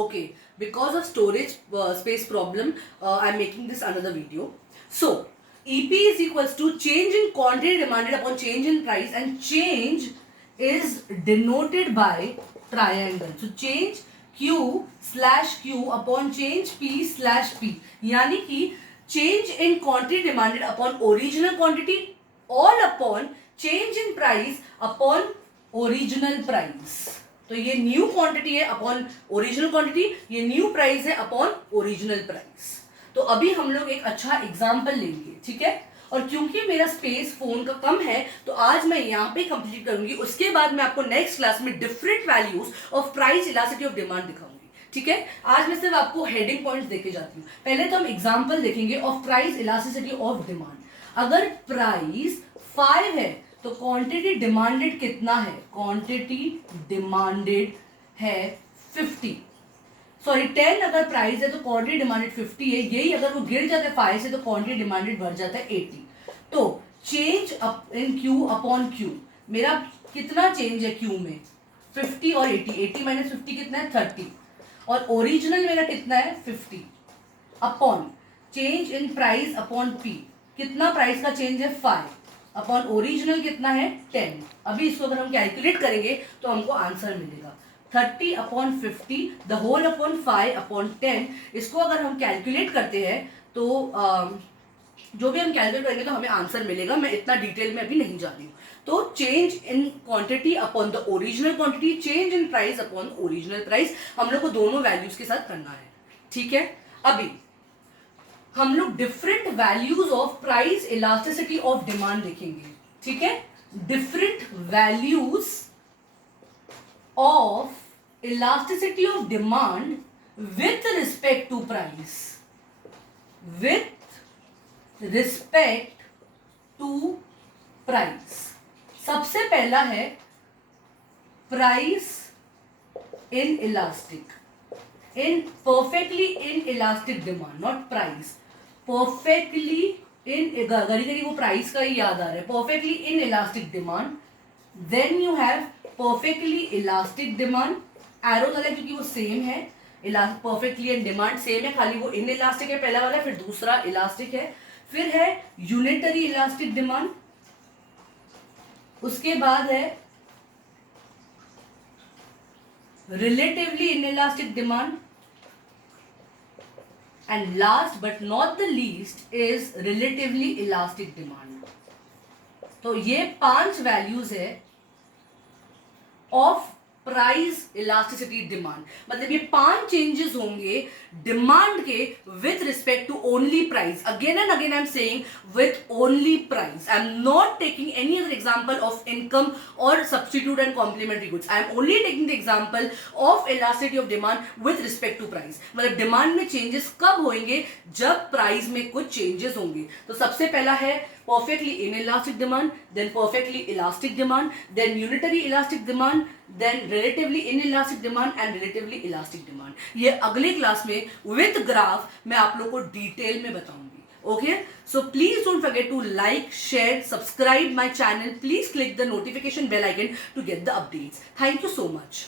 Okay, because of storage space problem, I'm making this another video. So EP is equals to change in quantity demanded upon change in price, and change is denoted by triangle. So change Q/Q upon change P/P, यानी कि change in quantity demanded upon original quantity all upon change in price upon original price. तो ये new quantity है upon original quantity, ये new price है upon original price. तो अभी हम लोग एक अच्छा एग्जांपल लेंगे, ठीक है. और क्योंकि मेरा स्पेस फोन का कम है तो आज मैं यहाँ पे कंप्लीट करूंगी. उसके बाद मैं आपको नेक्स्ट क्लास में different values of price elasticity of demand दिखाऊंगी, ठीक है. आज मैं सिर्फ आपको हेडिंग पॉइंट्स देके जाती हूँ. पहले तो हम एग्जाम्पल देखेंगे of price elasticity of demand. अगर प्राइस 5 है तो क्वांटिटी डिमांडेड कितना है? क्वांटिटी डिमांडेड है 50. सॉरी 10 अगर प्राइस है तो क्वांटिटी डिमांडेड 50 है. यही अगर वो गिर जाता है 5 से तो क्वांटिटी डिमांडेड बढ़ जाता है 80. तो change in Q upon Q, मेरा कितना चेंज है क्यू में? 50 और 80. 80 माइनस 50 कितना है? 30. और ओरिजिनल मेरा कितना है? 50 upon change in price upon P. कितना प्राइस का चेंज है? 5 अपॉन ओरिजिनल कितना है? 10. अभी इसको अगर हम कैलकुलेट करेंगे तो हमको आंसर मिलेगा 30 upon 50 the whole upon 5 upon 10. इसको अगर हम कैलकुलेट करते हैं तो जो भी हम कैलकुलेट करेंगे तो हमें आंसर मिलेगा. मैं इतना डिटेल में अभी नहीं जा रही हूँ. तो change in quantity upon the original quantity, change in price upon original price, हम लोग को दोनों वैल्यूज के साथ करना है, ठीक है. अभी हम लोग different values of price elasticity of demand देखेंगे, ठीक है. Different values of elasticity of demand with respect to price, with respect to price. सबसे पहला है price inelastic, in perfectly inelastic demand, not price. perfectly in घड़ी घड़ी वो price का ही याद आ रहा है. perfectly inelastic demand, then you have perfectly elastic demand. Arrow डाला क्योंकि वो सेम है. perfectly and demand सेम है, खाली वो inelastic है पहला वाला, फिर दूसरा इलास्टिक है. फिर है यूनिटरी इलास्टिक डिमांड, उसके बाद है relatively inelastic demand, and last but not the least is relatively elastic demand. तो ये 5 वैल्यूज है ऑफ प्राइस इलास्टिसिटी डिमांड. मतलब ये 5 चेंजेस होंगे डिमांड के with respect to only price. Again and again I am saying with only price. I am not taking any other example of income और substitute and complementary goods. I am only taking the example of elasticity of demand with respect to price. मतलब demand में changes कब होंगे? जब price में कुछ changes होंगे. तो सबसे पहला है perfectly inelastic demand, then perfectly elastic demand, then unitary elastic demand, then relatively inelastic demand and relatively elastic demand. ये अगले क्लास में with ग्राफ मैं आप लोग को डिटेल में बताऊंगी. Okay, so please don't forget to like, share, subscribe my channel. Please click the notification bell icon to get the updates. Thank you so much.